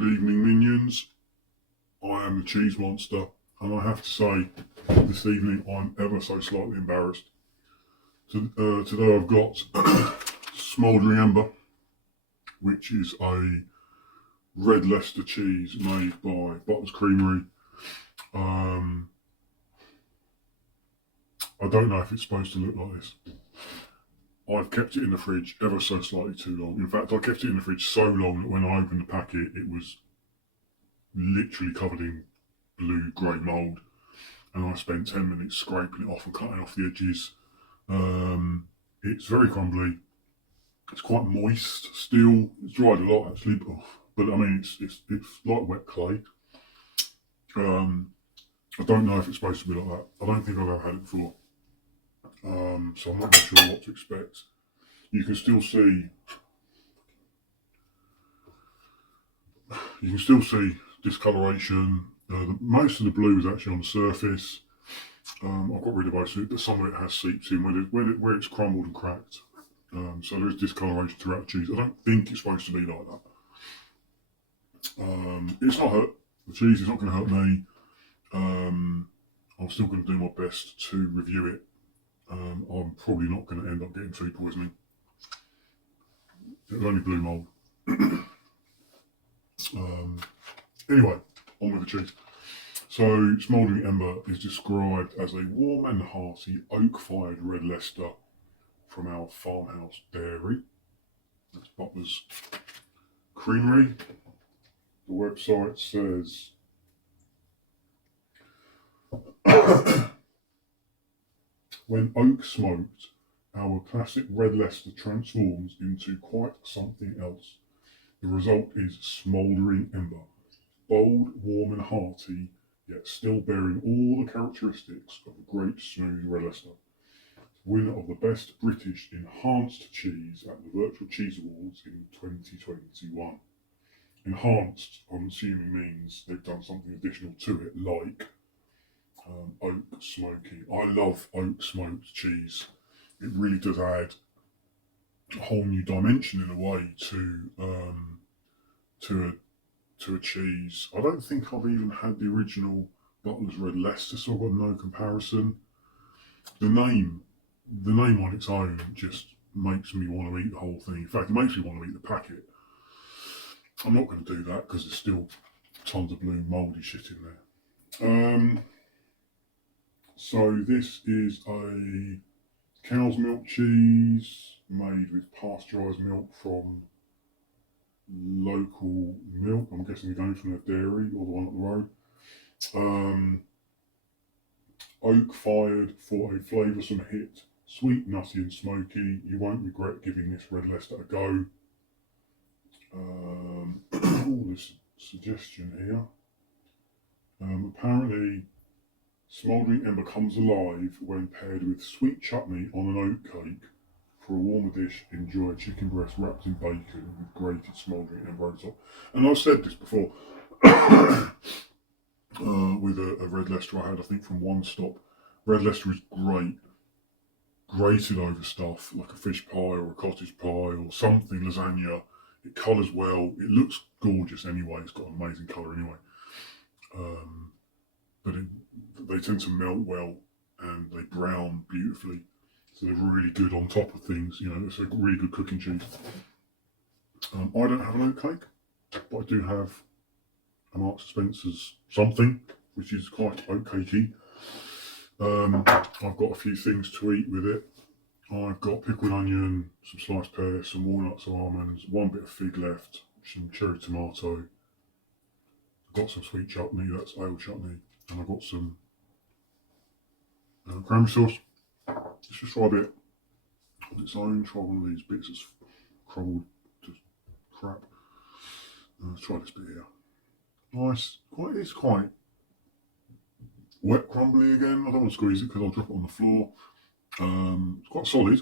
Good evening, minions. I am the cheese monster, and I have to say, this evening I'm ever so slightly embarrassed. Today I've got Smouldering Ember, which is a red Leicester cheese made by Butler's Creamery. I don't know if it's supposed to look like this. I've kept it in the fridge ever so slightly too long. In fact, I kept it in the fridge so long that when I opened the packet, it was literally covered in blue-grey mould. And I spent 10 minutes scraping it off and cutting off the edges. It's very crumbly. It's quite moist still. It's dried a lot actually, but I mean, it's like wet clay. I don't know if it's supposed to be like that. I don't think I've ever had it before. So I'm not really sure what to expect. You can still see discoloration. Most of the blue is actually on the surface. I've got rid of most of it, but some of it has seeped in where it's crumbled and cracked. So there is discoloration throughout the cheese. I don't think it's supposed to be like that. It's not hurt the cheese. It's not going to hurt me. I'm still going to do my best to review it. I'm probably not going to end up getting food poisoning. It was only blue mould. Anyway, on with the cheese. So, Smouldering Ember is described as a warm and hearty oak-fired red Leicester from our farmhouse dairy. That's Butler's Creamery. The website says when oak smoked, our classic red Leicester transforms into quite something else. The result is Smouldering Ember, bold, warm and hearty, yet still bearing all the characteristics of a great smooth red Leicester. Winner of the Best British Enhanced Cheese at the Virtual Cheese Awards in 2021. Enhanced, I'm assuming, means they've done something additional to it, like oak smoking. I love oak smoked cheese. It really does add a whole new dimension in a way to a cheese. I don't think I've even had the original Butler's Red Leicester, so I've got no comparison. The name on its own just makes me want to eat the whole thing. In fact, it makes me want to eat the packet. I'm not going to do that because there's still tons of blue mouldy shit in there. So this is a cow's milk cheese made with pasteurised milk from local milk. I'm guessing we're going from the dairy or the one up the road. Oak fired for a flavoursome hit. Sweet, nutty and smoky. You won't regret giving this red Leicester a go. All this suggestion here. Apparently, Smouldering Ember comes alive when paired with sweet chutney on an oat cake. For a warmer dish, enjoy chicken breast wrapped in bacon with grated Smouldering Ember on top. And I've said this before with a red Leicester I had, I think, from One Stop. Red Leicester is great, grated over stuff like a fish pie or a cottage pie or something, lasagna. It colours well. It looks gorgeous anyway. It's got an amazing colour anyway. But they tend to melt well and they brown beautifully. So they're really good on top of things. You know, it's a really good cooking cheese. I don't have an oat cake, but I do have a Marks & Spencer's something, which is quite oat cakey. I've got a few things to eat with it. I've got pickled onion, some sliced pears, some walnuts or almonds, one bit of fig left, some cherry tomato. I've got some sweet chutney, that's ale chutney, and I've got some cranberry sauce. Let's just try a bit on its own. Try one of these bits that's crumbled to crap. Let's try this bit here. Nice. It's quite wet, crumbly again. I don't want to squeeze it because I'll drop it on the floor. It's quite solid,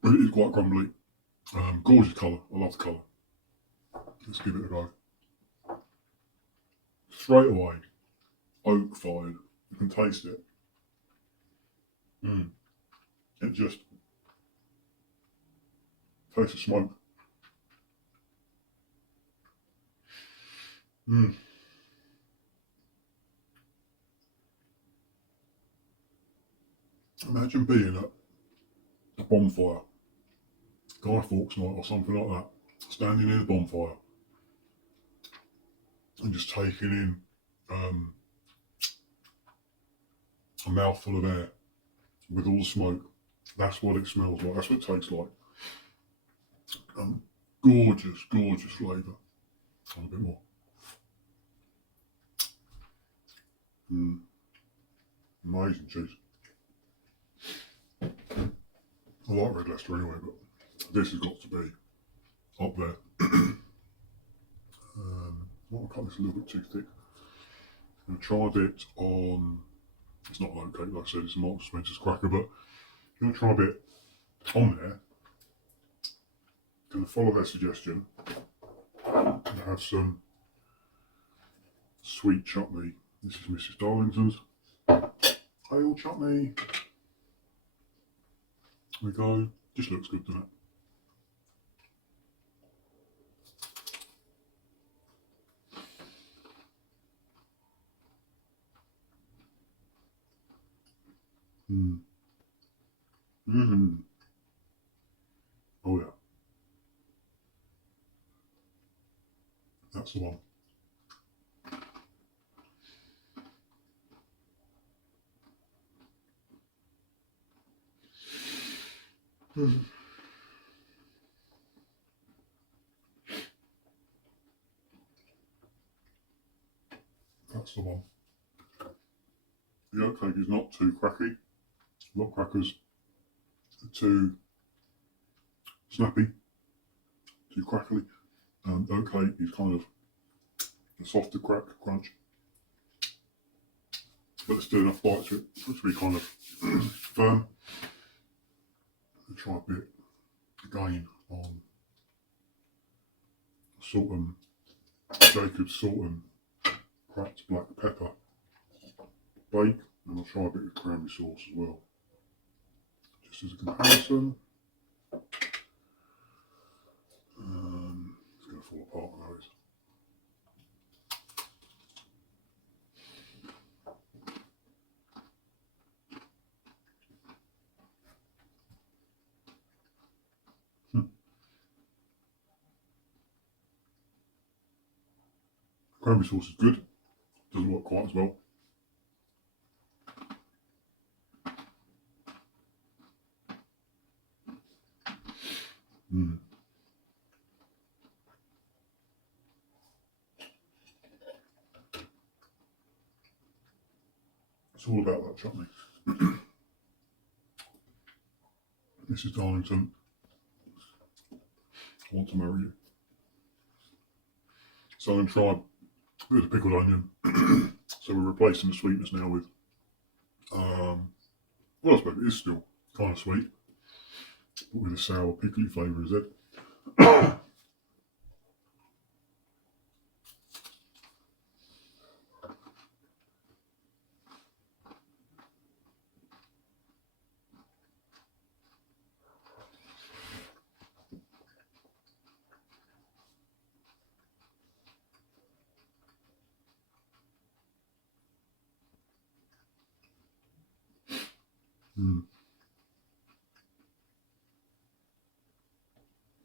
but it is quite crumbly. Gorgeous colour. I love the colour. Let's give it a go. Straight away, oak fired. You can taste it. It just tastes of smoke. Mm. Imagine being at a bonfire, Guy Fawkes night or something like that, standing near the bonfire and just taking in a mouthful of air with all the smoke. That's what it smells like. That's what it tastes like. Gorgeous, gorgeous flavour. And a bit more. Amazing cheese. I like Red Leicester anyway, but this has got to be up there. I'll cut this a little bit too thick. I'm going to try a bit on, it's not an oat cake, like I said, it's a Marks & Spencer's cracker, but I'm going to try a bit on there. Going to follow their suggestion and have some sweet chutney. This is Mrs. Darlington's ale chutney. There we go. Just looks good, doesn't it? Oh yeah. That's the one. That's the one. The oat cake is not too cracky. A lot of crackers are too snappy, too crackly. Oat cake is kind of a softer crunch, but there's still enough bite to it for it to be kind of firm. I'll try a bit again on Jacob's salt and cracked black pepper bake, and I'll try a bit of cranberry sauce as well, just as a comparison. It's going to fall apart, I know it is. Cranberry sauce is good, doesn't work quite as well. It's all about that chutney. Mrs. Darlington, I want to marry you. So I'm going to try a bit of the pickled onion. So we're replacing the sweetness now with, well, I suppose it is still kind of sweet, but with a sour, pickly flavour instead.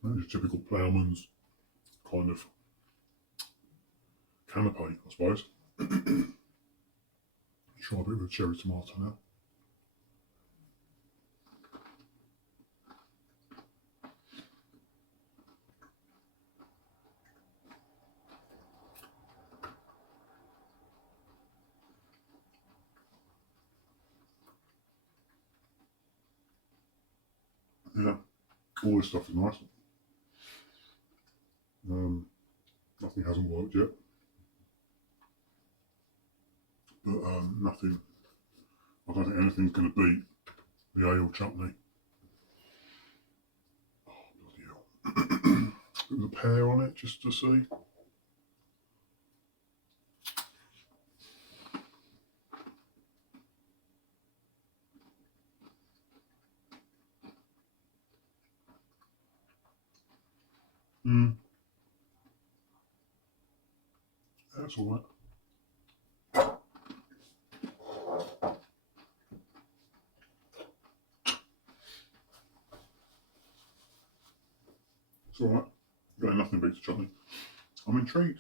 That is a typical ploughman's kind of canapé, I suppose. Try a bit of cherry tomato now. Yeah, all this stuff is nice. Nothing hasn't worked yet, but nothing. I don't think anything's going to beat the ale chutney. Oh, bloody hell. Put a pear on it just to see. That's all right. It's all right. Got nothing beats chutney. I'm intrigued.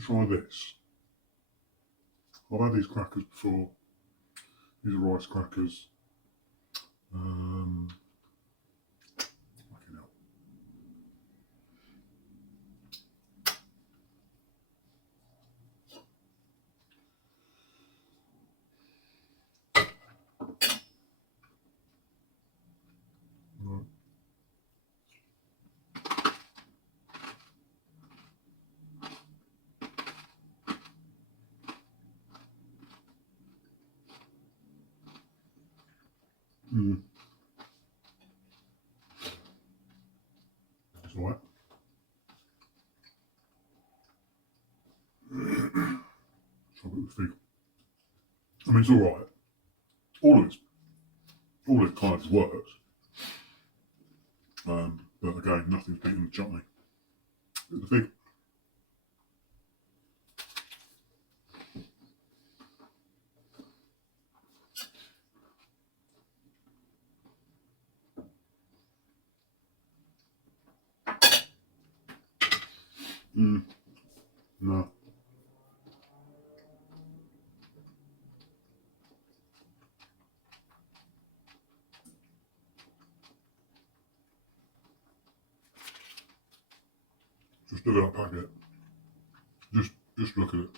Try this. I've had these crackers before. These are rice crackers. Fucking hell. Right. It's all right. Try a bit with fig. I mean, it's all right. All of it kind of works. But again, nothing's beating the chutney. The fig. No. Just look at that packet. Just look at it.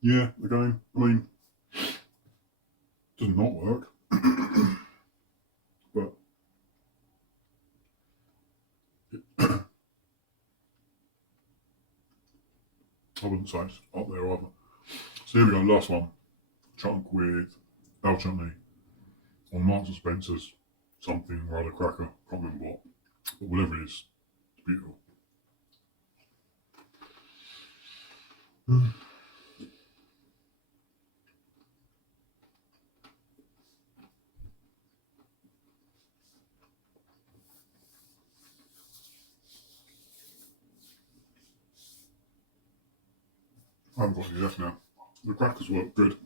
Yeah, again, I mean, does not work. But I wouldn't say it's up there either. So here we go, last one. Chunk with bell chutney on Marks and Spencer's something or other cracker. Can't remember what. But whatever it is, it's beautiful. I haven't got any left now. The crackers work good.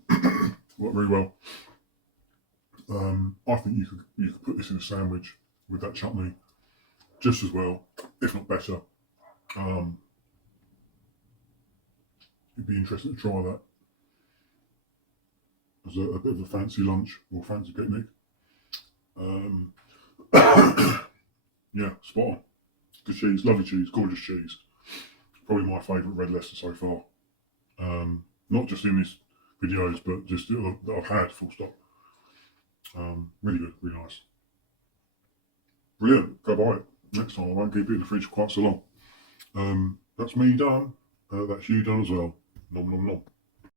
Work very well. I think you could put this in a sandwich with that chutney just as well, if not better. It'd be interesting to try that as a bit of a fancy lunch or fancy picnic. Yeah, spot on. Good cheese, lovely cheese, gorgeous cheese. Probably my favourite red Leicester so far. Not just in these videos, but just that I've had, full stop. Really good, really nice. Brilliant, go buy it. Next time I won't keep it in the fridge quite so long. That's me done. That's you done as well. Nom nom nom.